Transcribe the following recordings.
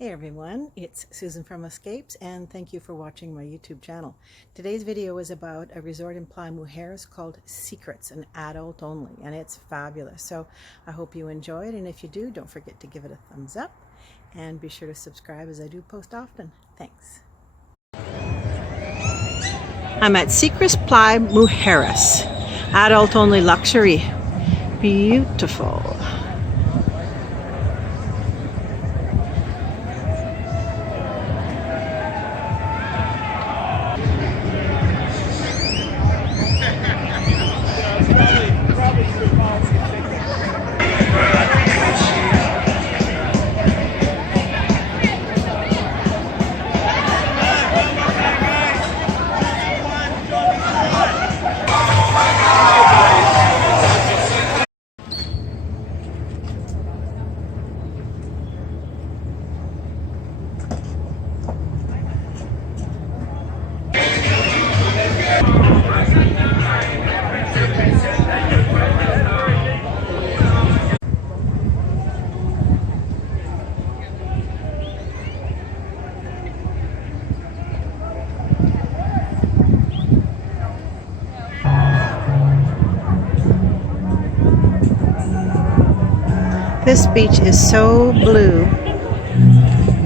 Hey everyone, it's Susan from Escapes and thank you for watching my YouTube channel. Today's video is about a resort in Playa Mujeres called Secrets, an adult only, and it's fabulous. So I hope you enjoy it, and if you do, don't forget to give it a thumbs up and be sure to subscribe as I do post often. Thanks. I'm at Secrets Playa Mujeres, adult only luxury. Beautiful. This beach is so blue,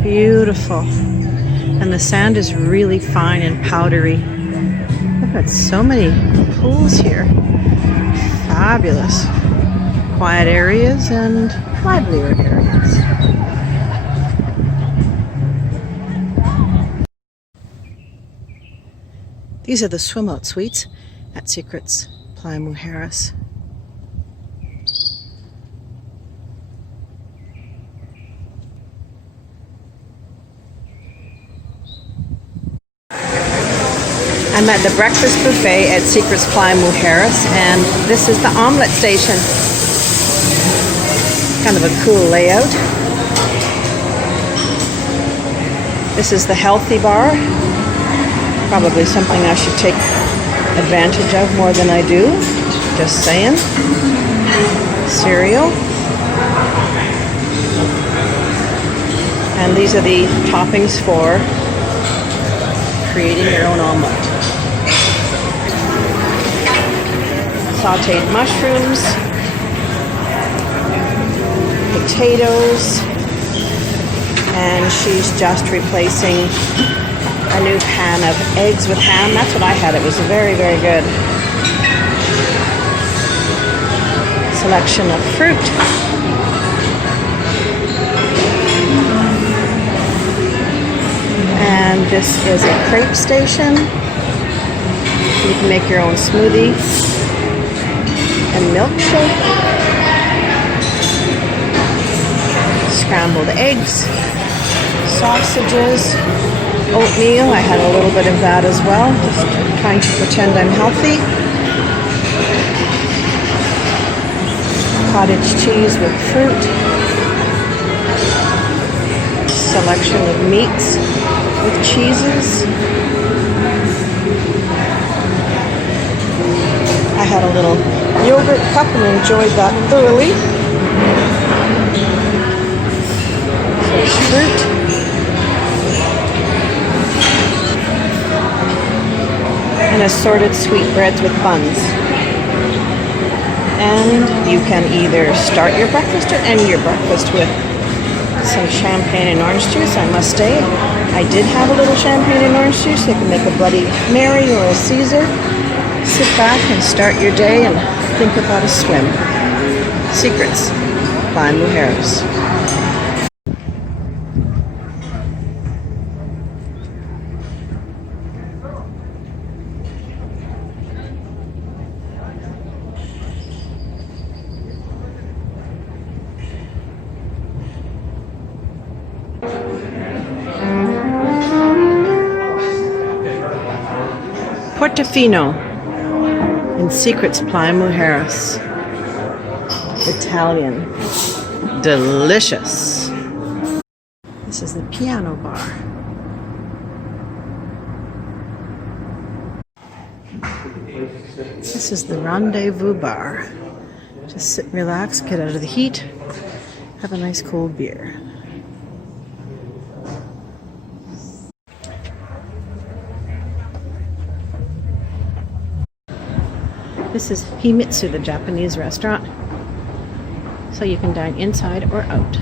beautiful, and the sand is really fine and powdery. I've got so many pools here. Fabulous. Quiet areas and livelier areas. These are the Swimout suites at Secrets Playa Mujeres. I'm at the breakfast buffet at Secrets Playa Mujeres, and this is the omelet station. Kind of a cool layout. This is the healthy bar. Probably something I should take advantage of more than I do. Just saying. Cereal. And these are the toppings for creating your own omelet. Sauteed mushrooms, potatoes, and she's just replacing a new pan of eggs with ham. That's what I had. It was very, very good. Selection of fruit. And this is a crepe station. You can make your own smoothie and milkshake. Scrambled eggs, sausages, oatmeal. I had a little bit of that as well, just trying to pretend I'm healthy. Cottage cheese with fruit. Selection of meats with cheeses. I had a little yogurt cup and enjoyed that thoroughly. Fresh fruit. And assorted sweetbreads with buns. And you can either start your breakfast or end your breakfast with some champagne and orange juice. I must say, I did have a little champagne and orange juice. You can make a Bloody Mary or a Caesar. Sit back and start your day and think about a swim. Secrets, Playa Mujeres. Portofino in Secrets Playa Mujeres. Italian. Delicious. This is the piano bar. This is the Rendezvous bar. Just sit and relax, get out of the heat, have a nice cold beer. This is Himitsu, the Japanese restaurant. So you can dine inside or out.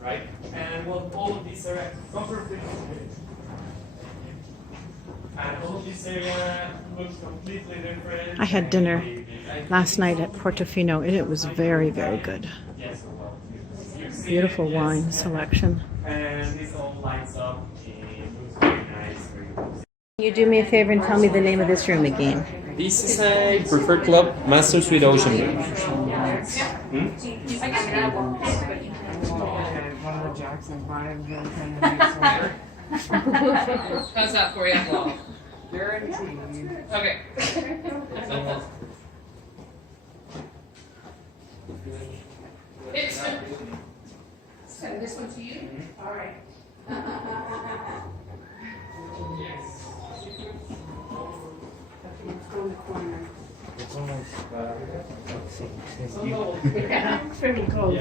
Right? And well, all of these are and all of this area looks completely different. I had dinner last night at Portofino and it was very, very good. Beautiful wine selection. And this all lights up. It looks very nice. Can you do me a favor and tell me the name of this room again? This is a preferred club, Master Suite Ocean View. How's that for you? Guaranteed. Okay. Send this one to you? All right. It's on the corner. It's almost, Yeah, pretty close.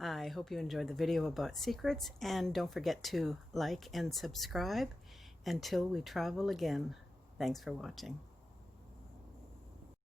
I hope you enjoyed the video about secrets, and don't forget to like and subscribe. Until we travel again, thanks for watching.